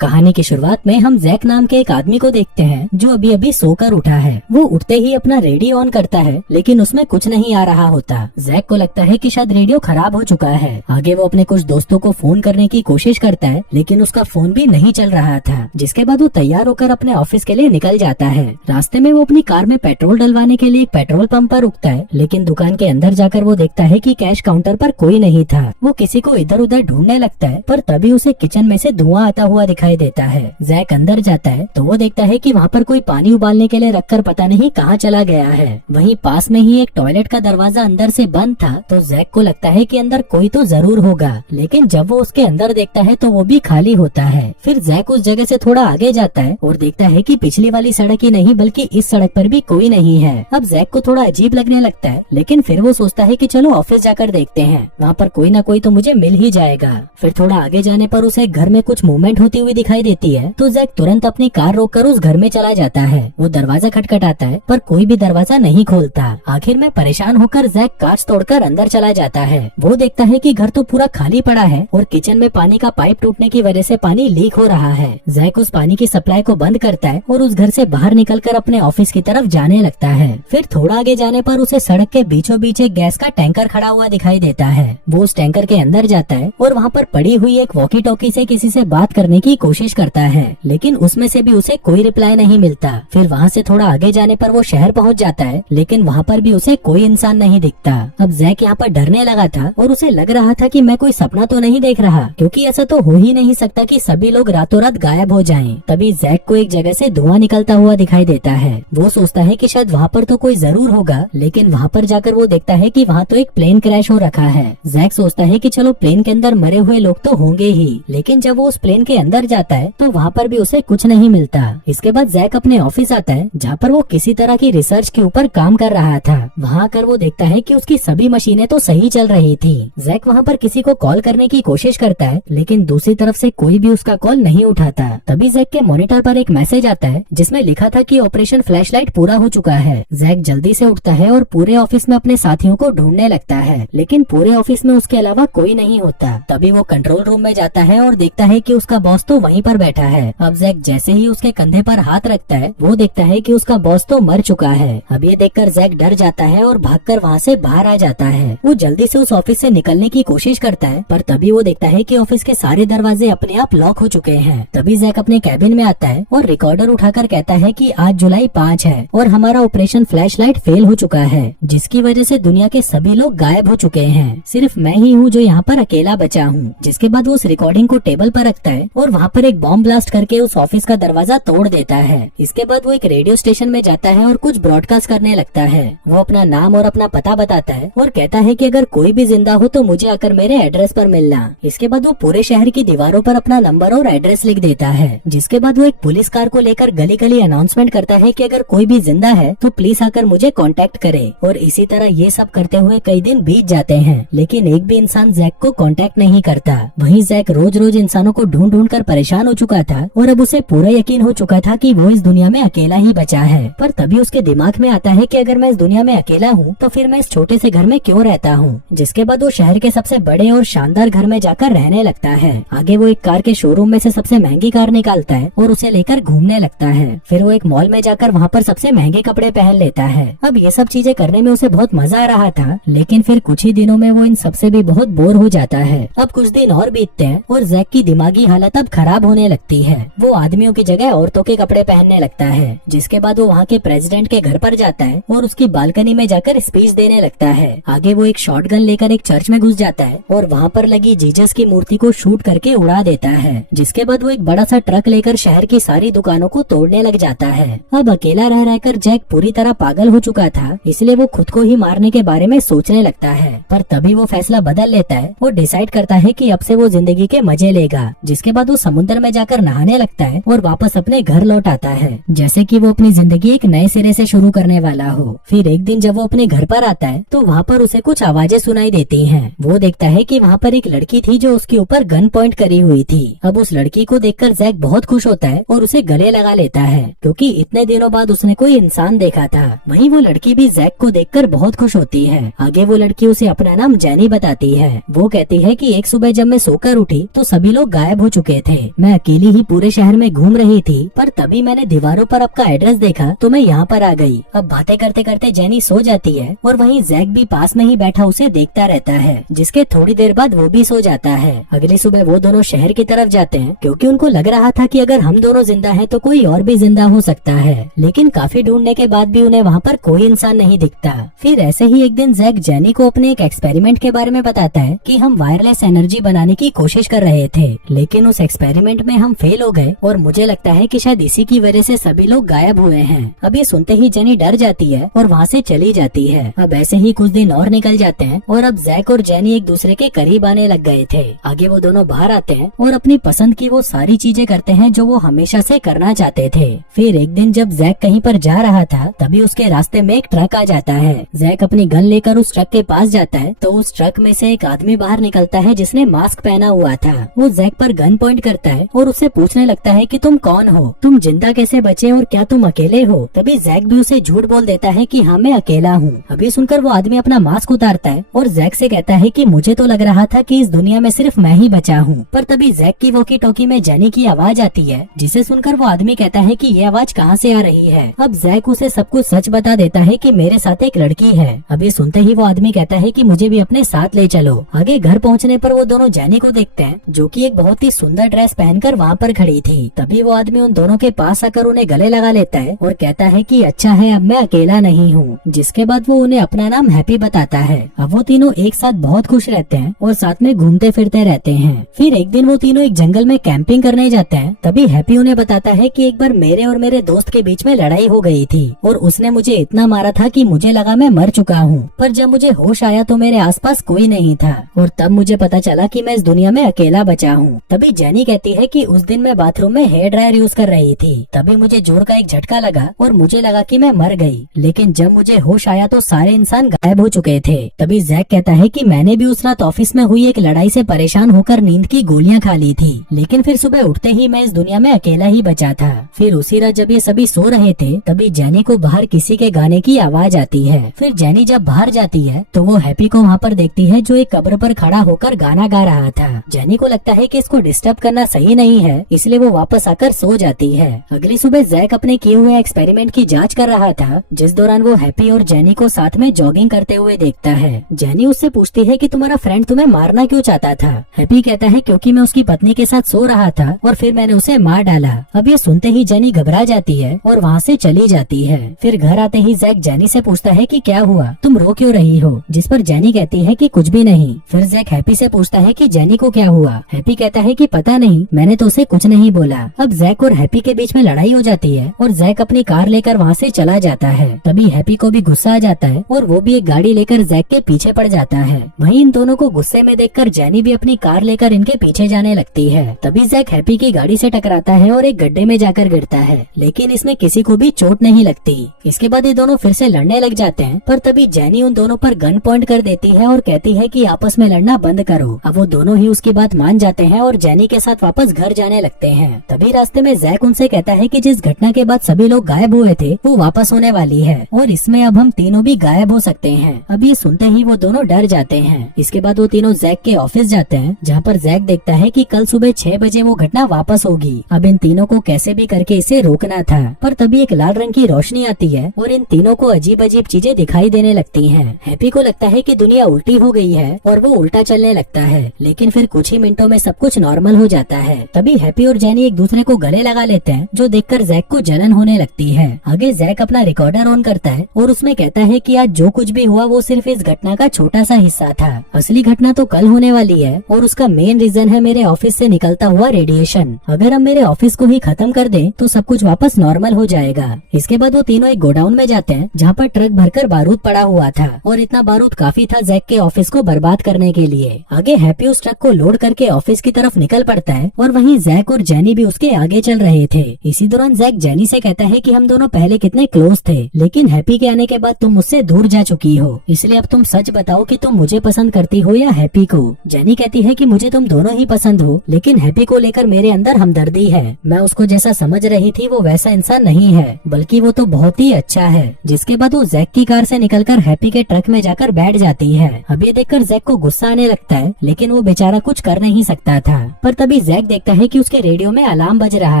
कहानी की शुरुआत में हम जैक नाम के एक आदमी को देखते हैं जो अभी अभी सोकर उठा है। वो उठते ही अपना रेडियो ऑन करता है, लेकिन उसमें कुछ नहीं आ रहा होता। जैक को लगता है कि शायद रेडियो खराब हो चुका है। आगे वो अपने कुछ दोस्तों को फोन करने की कोशिश करता है, लेकिन उसका फोन भी नहीं चल रहा था। जिसके बाद वो तैयार होकर अपने ऑफिस के लिए निकल जाता है। रास्ते में वो अपनी कार में पेट्रोल डलवाने के लिए एक पेट्रोल पंप पर रुकता है, लेकिन दुकान के अंदर जाकर वो देखता है कि कैश काउंटर पर कोई नहीं था। वो किसी को इधर उधर ढूंढने लगता है, पर तभी उसे किचन में से धुआं आता हुआ दिखाई देता है। जैक अंदर जाता है तो वो देखता है कि वहाँ पर कोई पानी उबालने के लिए रखकर पता नहीं कहाँ चला गया है। वहीं पास में ही एक टॉयलेट का दरवाजा अंदर से बंद था, तो जैक को लगता है कि अंदर कोई तो जरूर होगा, लेकिन जब वो उसके अंदर देखता है तो वो भी खाली होता है। फिर जैक उस जगह से थोड़ा आगे जाता है और देखता है कि पिछली वाली सड़क ही नहीं बल्कि इस सड़क पर भी कोई नहीं है। अब जैक को थोड़ा अजीब लगने लगता है, लेकिन फिर वो सोचता है कि चलो ऑफिस जाकर देखते हैं, वहाँ पर कोई ना कोई तो मुझे मिल ही जाएगा। फिर थोड़ा आगे जाने पर उसे घर में कुछ मूवमेंट होती हुई दिखाई देती है, तो जैक तुरंत अपनी कार रोककर उस घर में चला जाता है। वो दरवाजा खटखटाता है, पर कोई भी दरवाजा नहीं खोलता। आखिर में परेशान होकर जैक कांच तोड़कर अंदर चला जाता है। वो देखता है कि घर तो पूरा खाली पड़ा है और किचन में पानी का पाइप टूटने की वजह से पानी लीक हो रहा है। जैक उस पानी की सप्लाई को बंद करता है और उस घर से बाहर निकलकर अपने ऑफिस की तरफ जाने लगता है। फिर थोड़ा आगे जाने पर उसे सड़क के बीचों बीच एक गैस का टैंकर खड़ा हुआ दिखाई देता है। वो उस टैंकर के अंदर जाता है और वहाँ पर पड़ी हुई एक वॉकी टॉकी से किसी से बात करने की कोशिश करता है, लेकिन उसमें से भी उसे कोई रिप्लाई नहीं मिलता। फिर वहाँ से थोड़ा आगे जाने पर वो शहर पहुँच जाता है, लेकिन वहाँ पर भी उसे कोई इंसान नहीं दिखता। अब जैक यहाँ पर डरने लगा था और उसे लग रहा था कि मैं कोई सपना तो नहीं देख रहा, क्योंकि ऐसा तो हो ही नहीं सकता कि सभी लोग रातों रात गायब हो जाएं। तभी जैक को एक जगह से धुआं निकलता हुआ दिखाई देता है। वो सोचता है कि शायद वहाँ पर तो कोई जरूर होगा, लेकिन वहाँ पर जाकर वो देखता है कि वहाँ तो एक प्लेन क्रैश हो रखा है। जैक सोचता है कि चलो प्लेन के अंदर मरे हुए लोग तो होंगे ही, लेकिन जब वो उस प्लेन के अंदर जाता है तो वहाँ पर भी उसे कुछ नहीं मिलता। इसके बाद जैक अपने ऑफिस आता है, जहाँ पर वो किसी तरह की रिसर्च के ऊपर काम कर रहा था। वहाँ आकर वो देखता है कि उसकी सभी मशीनें तो सही चल रही थी। जैक वहाँ पर किसी को कॉल करने की कोशिश करता है, लेकिन दूसरी तरफ से कोई भी उसका कॉल नहीं उठाता। तभी जैक के मॉनिटर पर एक मैसेज आता है, जिसमें लिखा था कि ऑपरेशन फ्लैशलाइट पूरा हो चुका है। जैक जल्दी से उठता है और पूरे ऑफिस में अपने साथियों को ढूंढने लगता है, लेकिन पूरे ऑफिस में उसके अलावा कोई नहीं होता। तभी वो कंट्रोल रूम में जाता है और देखता है कि उसका बॉस तो वहीं पर बैठा है। अब जैक जैसे ही उसके कंधे पर हाथ रखता है, वो देखता है कि उसका बॉस तो मर चुका है। अब ये देखकर जैक डर जाता है और भागकर वहाँ से बाहर आ जाता है। वो जल्दी से उस ऑफिस से निकलने की कोशिश करता है, पर तभी वो देखता है कि ऑफिस के सारे दरवाजे अपने आप लॉक हो चुके हैं। तभी जैक अपने कैबिन में आता है और रिकॉर्डर उठाकर कहता है कि आज जुलाई 5 है और हमारा ऑपरेशन फ्लैशलाइट फेल हो चुका है, जिसकी वजह से दुनिया के सभी लोग गायब हो चुके हैं। सिर्फ मैं ही हूँ जो यहाँ पर अकेला बचा हूँ। जिसके बाद वो उस रिकॉर्डिंग को टेबल पर रखता है और वहाँ पर एक बॉम्ब ब्लास्ट करके उस ऑफिस का दरवाजा तोड़ देता है। इसके बाद वो एक रेडियो स्टेशन में जाता है और कुछ ब्रॉडकास्ट करने लगता है। वो अपना नाम और अपना पता बताता है और कहता है कि अगर कोई भी जिंदा हो तो मुझे आकर मेरे एड्रेस पर मिलना। इसके बाद वो पूरे शहर की दीवारों पर अपना नंबर और एड्रेस लिख देता है। जिसके बाद वो एक पुलिस कार को लेकर गली गली अनाउंसमेंट करता है कि अगर कोई भी जिंदा है तो प्लीज आकर मुझे कांटेक्ट करे। और इसी तरह ये सब करते हुए कई दिन बीत जाते हैं, लेकिन एक भी इंसान जैक को कांटेक्ट नहीं करता। वहीं जैक रोज रोज इंसानों को ढूंढ ढूंढ कर परेशान हो चुका था और अब उसे पूरा यकीन हो चुका था कि वो इस दुनिया में अकेला ही बचा है। पर तभी उसके दिमाग में आता है कि अगर मैं इस दुनिया में अकेला हूँ तो फिर मैं इस छोटे से घर में क्यों रहता हूँ। जिसके बाद वो शहर के सबसे बड़े और शानदार घर में जाकर रहने लगता है। आगे वो एक कार के शोरूम में से सबसे महंगी कार निकालता है और उसे लेकर घूमने लगता है। फिर वो एक मॉल में जाकर वहाँ पर सबसे महंगे कपड़े पहन लेता है। अब ये सब चीजें करने में उसे बहुत मजा आ रहा था, लेकिन फिर कुछ ही दिनों में वो इन सबसे भी बहुत बोर हो जाता है। अब कुछ दिन और बीतते हैं और जैक की दिमागी हालत अब खराब होने लगती है। वो आदमियों की जगह औरतों के कपड़े पहनने लगता है। जिसके बाद वो वहाँ के प्रेसिडेंट के घर पर जाता है और उसकी बालकनी में जाकर स्पीच देने लगता है। आगे वो एक शॉटगन लेकर एक चर्च में घुस जाता है और वहाँ पर लगी जीसस की मूर्ति को शूट करके उड़ा देता है। जिसके बाद वो एक बड़ा सा ट्रक लेकर शहर की सारी दुकानों को तोड़ने लग जाता है। अब अकेला रह रहकर जैक पूरी तरह पागल हो चुका था, इसलिए वो खुद को ही मारने के बारे में सोचने लगता है। पर तभी वो फैसला बदल लेता है। वो डिसाइड करता है कि अब से वो जिंदगी के मजे लेगा। जिसके बाद वो समुद्र में जाकर नहाने लगता है और वापस अपने घर लौट आता है, जैसे कि वो अपनी जिंदगी एक नए सिरे से शुरू करने वाला हो। फिर एक दिन जब वो अपने घर पर आता है तो वहाँ पर उसे कुछ आवाजें सुनाई देती हैं। वो देखता है कि वहाँ पर एक लड़की थी जो उसके ऊपर गन पॉइंट करी हुई थी। अब उस लड़की को देखकर जैक बहुत खुश होता है और उसे गले लगा लेता है, क्योंकि इतने दिनों बाद उसने कोई इंसान देखा था। वहीं वो लड़की भी जैक को देखकर बहुत खुश होती है। आगे वो लड़की उसे अपना नाम जेनी बताती है। वो कहती है कि एक सुबह जब मैं सोकर उठी तो सभी लोग गायब हो चुके थे। मैं अकेली ही पूरे शहर में घूम रही थी, पर तभी मैंने दीवारों पर आपका एड्रेस देखा तो मैं यहाँ पर आ गई। अब बातें करते करते जेनी सो जाती है और वहीं जैक भी पास में ही बैठा उसे देखता रहता है, जिसके थोड़ी देर बाद वो भी सो जाता है। अगली सुबह वो दोनों शहर की तरफ जाते हैं क्योंकि उनको लग रहा था कि अगर हम दोनों जिंदा हैं तो कोई और भी जिंदा हो सकता है, लेकिन काफी ढूंढने के बाद भी उन्हें वहाँ पर कोई इंसान नहीं दिखता। फिर ऐसे ही एक दिन जैक जेनी को अपने एक एक्सपेरिमेंट के बारे में बताता है कि हम वायरलेस एनर्जी बनाने की कोशिश कर रहे थे, लेकिन उस एक्सपेरिमेंट में हम फेल हो गए और मुझे लगता है कि शायद इसी की वजह से सभी लोग गायब हुए हैं। अब ये सुनते ही जेनी डर जाती है और वहाँ से चली जाती है। अब ऐसे ही कुछ दिन और निकल जाते हैं और अब जैक और जेनी एक दूसरे के करीब आने लग गए थे। आगे वो दोनों बाहर आते हैं और अपनी पसंद की वो सारी चीजें करते हैं जो वो हमेशा से करना चाहते थे। फिर एक दिन जब जैक कहीं पर जा रहा था तभी उसके रास्ते में एक ट्रक आ जाता है। जैक अपनी गन लेकर उस ट्रक के पास जाता है तो उस ट्रक में से एक आदमी बाहर निकलता है जिसने मास्क पहना हुआ था। वो जैक पर गन पॉइंट करता है और उससे पूछने लगता है कि तुम कौन हो, तुम जिंदा कैसे बचे और क्या तुम अकेले हो। तभी जैक भी उसे झूठ बोल देता है कि हाँ मैं अकेला हूँ। अभी सुनकर वो आदमी अपना मास्क उतारता है और जैक से कहता है कि मुझे तो लग रहा था कि इस दुनिया में सिर्फ मैं ही बचा हूँ। पर तभी जैक की वॉकी टॉकी में जेनी की आवाज आती है, जिसे सुनकर वो आदमी कहता है कि ये आवाज कहाँ से आ रही है। अब जैक उसे सब कुछ सच बता देता है कि मेरे साथ एक लड़की है। अभी सुनते ही वो आदमी कहता है कि मुझे भी अपने साथ ले चलो। आगे घर पहुँचने पर वो दोनों जेनी को देखते हैं जो कि एक बहुत ही सुंदर ड्रेस पहनकर वहाँ पर खड़ी थी। तभी वो आदमी उन दोनों के पास आकर उन्हें गले लगा लेता है और कहता है कि अच्छा है अब मैं अकेला नहीं हूँ। जिसके बाद वो उन्हें अपना नाम हैप्पी बताता है। अब वो तीनों एक साथ बहुत खुश रहते हैं और साथ में घूमते फिरते रहते हैं। फिर एक दिन वो तीनों एक जंगल में कैंपिंग करने जाते हैं। तभी हैप्पी उन्हें बताता है कि एक बार मेरे और मेरे दोस्त के बीच में लड़ाई हो गई थी और उसने मुझे इतना मारा था कि मुझे लगा मैं मर चुका हूँ, पर जब मुझे होश आया तो मेरे आसपास कोई नहीं था और तब मुझे पता चला कि मैं इस दुनिया में अकेला बचा हूँ। तभी जेनी कहती है कि उस दिन मैं बाथरूम में हेयर ड्रायर यूज कर रही थी, तभी मुझे जोर का एक झटका लगा और मुझे लगा कि मैं मर गई, लेकिन जब मुझे होश आया तो सारे इंसान गायब हो चुके थे। तभी जैक कहता है कि मैंने भी उस रात ऑफिस में हुई एक लड़ाई से परेशान होकर नींद की गोलियां खा ली थी, लेकिन फिर सुबह उठते ही मैं इस दुनिया में अकेला ही बचा था। फिर उसी रात जब ये सभी सो रहे थे तभी जेनी को बाहर किसी के गाने की आवाज आती है। फिर जेनी जब बाहर जाती है तो वो हैप्पी को वहाँ पर देखती है जो एक कब्र पर खड़ा होकर गाना गा रहा था। जेनी को लगता है कि इसको डिस्टर्ब करना सही नहीं है, इसलिए वो वापस आकर सो जाती है। अगली सुबह जैक अपने किए हुए एक्सपेरिमेंट की जांच कर रहा था, जिस दौरान वो हैप्पी और जेनी को साथ में जॉगिंग करते हुए देखता है। जेनी उससे पूछती है कि तुम्हारा फ्रेंड तुम्हें मारना क्यों चाहता था। हैप्पी कहता है क्योंकि मैं उसकी पत्नी के साथ सो रहा था और फिर मैंने उसे मार डाला। अब ये सुनते ही जेनी घबरा जाती है और वहाँ से चली जाती है। फिर घर आते ही जैक जेनी से पूछता है कि क्या हुआ, तुम रो क्यों रही हो, जिस पर जेनी कहती है कि कुछ भी नहीं। फिर जैक हैप्पी से पूछता है कि जेनी को क्या हुआ। हैप्पी कहता है कि पता नहीं, मैंने तो उसे कुछ नहीं बोला। अब जैक और हैप्पी के बीच में लड़ाई हो जाती है और जैक अपनी कार लेकर वहाँ से चला जाता है। तभी हैप्पी को भी गुस्सा आ जाता है और वो भी एक गाड़ी लेकर जैक के पीछे पड़ जाता है। वहीं इन दोनों को गुस्से में देखकर जेनी भी अपनी कार लेकर इनके पीछे जाने लगती है। तभी जैक हैप्पी की गाड़ी से टकराता है और एक गड्ढे में जाकर गिरता है, लेकिन इसमें किसी को भी चोट नहीं लगती। इसके बाद ये दोनों फिर से लड़ने लग जाते हैं, पर तभी जेनी उन दोनों पर गन पॉइंट कर देती है और कहती है कि आपस में लड़ना बंद करो। अब वो दोनों ही उसकी बात मान जाते हैं और जेनी के साथ वापस घर जाने लगते हैं। तभी रास्ते में जैक उनसे कहता है कि जिस घटना के बाद सभी लोग गायब हुए थे वो वापस होने वाली है और इसमें अब हम तीनों भी गायब हो सकते हैं। अब ये सुनते ही वो दोनों डर जाते हैं। इसके बाद वो तीनों जैक के ऑफिस जाते हैं, जहाँ पर जैक देखता है कि कल सुबह 6 बजे वो घटना वापस होगी। अब इन तीनों को कैसे भी करके इसे रोकना था, पर तभी एक लाल रंग की रोशनी आती है और इन तीनों को अजीब अजीब चीजें दिखाई देने लगती हैं। हैप्पी को लगता है कि दुनिया उल्टी हो गई है और वो उल्टा चलने लगता है, लेकिन फिर कुछ ही मिनटों में सब कुछ नॉर्मल हो जाता है। तभी हैप्पी और जेनी एक दूसरे को गले लगा लेते हैं, जो देखकर जैक को जलन होने लगती है। आगे जैक अपना रिकॉर्डर ऑन करता है और उसमें कहता है कि आज जो कुछ भी हुआ वो सिर्फ इस घटना का छोटा सा हिस्सा था, असली घटना तो कल होने वाली है और उसका मेन रीजन है मेरे ऑफिस से निकलता हुआ रेडिएशन। अगर हम मेरे ऑफिस को ही खत्म कर दें तो सब कुछ वापस नॉर्मल हो जाएगा। इसके बाद वो तीनों एक गोडाउन में जाते हैं, जहाँ पर ट्रक भरकर बारूद पड़ा हुआ था और इतना बारूद काफी था जैक के ऑफिस को बर्बाद करने के लिए। आगे हैप्पी उस ट्रक को लोड करके ऑफिस की तरफ निकल पड़ता है और वहीं जैक और जेनी भी उसके आगे चल रहे थे। इसी दौरान जैक जेनी से कहता है कि हम दोनों पहले कितने क्लोज थे, लेकिन हैप्पी के आने के बाद तुम मुझसे दूर जा चुकी हो, इसलिए अब तुम सच बताओ कि तुम मुझे पसंद करती हो या हैप्पी को। जेनी कहती है कि मुझे तुम दोनों ही पसंद हो, लेकिन हैप्पी को लेकर मेरे अंदर हमदर्दी है। मैं उसको जैसा समझ रही थी वो वैसा इंसान नहीं है, बल्कि वो तो बहुत ही अच्छा है। जिसके बाद वो जैक की कार से निकलकर हैप्पी के ट्रक में जाकर बैठ जाती है। अब ये देखकर जैक को गुस्सा आने लगता है, लेकिन वो बेचारा कुछ कर नहीं सकता था। पर तभी जैक जैक देखता है कि उसके रेडियो में अलार्म बज रहा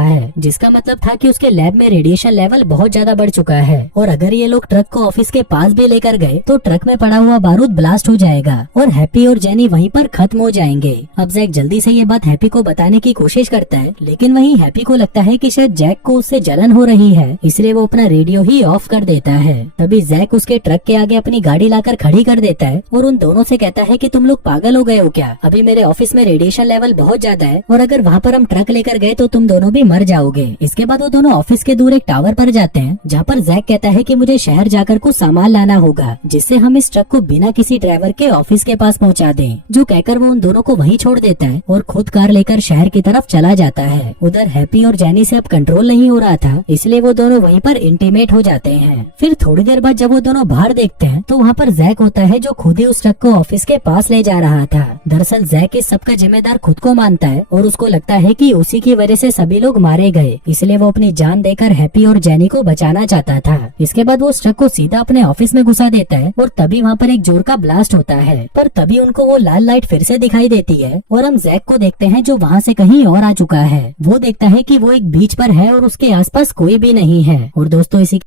है, जिसका मतलब था कि उसके लैब में रेडिएशन लेवल बहुत ज्यादा बढ़ चुका है और अगर ये लोग ट्रक को ऑफिस के पास भी लेकर गए तो ट्रक में पड़ा हुआ बारूद ब्लास्ट हो जाएगा और हैप्पी और जेनी वहीं पर खत्म हो जाएंगे। अब जैक जल्दी से ये बात हैप्पी को बताने की कोशिश करता है, लेकिन वहीं हैप्पी को लगता है कि शायद जैक को उससे जलन हो रही है, इसलिए वो अपना रेडियो ही ऑफ कर देता है। तभी जैक उसके ट्रक के आगे अपनी गाड़ी लाकर खड़ी कर देता है और उन दोनों से कहता है कि तुम लोग पागल हो गए हो क्या? अभी मेरे ऑफिस में रेडिएशन लेवल बहुत ज्यादा है और अगर वहाँ पर हम ट्रक लेकर गए तो तुम दोनों भी मर जाओगे। इसके बाद वो दोनों ऑफिस के दूर एक टावर पर जाते हैं, जहाँ पर जैक कहता है कि मुझे शहर जाकर कुछ सामान लाना होगा, जिससे हम इस ट्रक को बिना किसी ड्राइवर के ऑफिस के पास पहुँचा दें। जो कहकर वो उन दोनों को वहीं छोड़ देता है और खुद कार लेकर शहर की तरफ चला जाता है। उधर हैप्पी और जेनी से अब कंट्रोल नहीं हो रहा था, इसलिए वो दोनों वहीं पर इंटीमेट हो जाते हैं। फिर थोड़ी देर बाद जब वो दोनों बाहर देखते हैं तो वहाँ पर जैक होता है, जो खुद ही उस ट्रक को ऑफिस के पास ले जा रहा था। दरअसल जैक इस सबका जिम्मेदार खुद को मानता है और उसको लगता है कि उसी की वजह से सभी लोग मारे गए, इसलिए वो अपनी जान देकर हैप्पी और जेनी को बचाना चाहता था। इसके बाद वो उस ट्रक को सीधा अपने ऑफिस में घुसा देता है और तभी वहाँ पर एक जोर का ब्लास्ट होता है। पर तभी उनको वो लाल लाइट फिर से दिखाई देती है और हम जैक को देखते हैं, जो वहाँ से कहीं और आ चुका है। वो देखता है कि वो एक बीच पर है और उसके आसपास कोई भी नहीं है। और दोस्तों इसी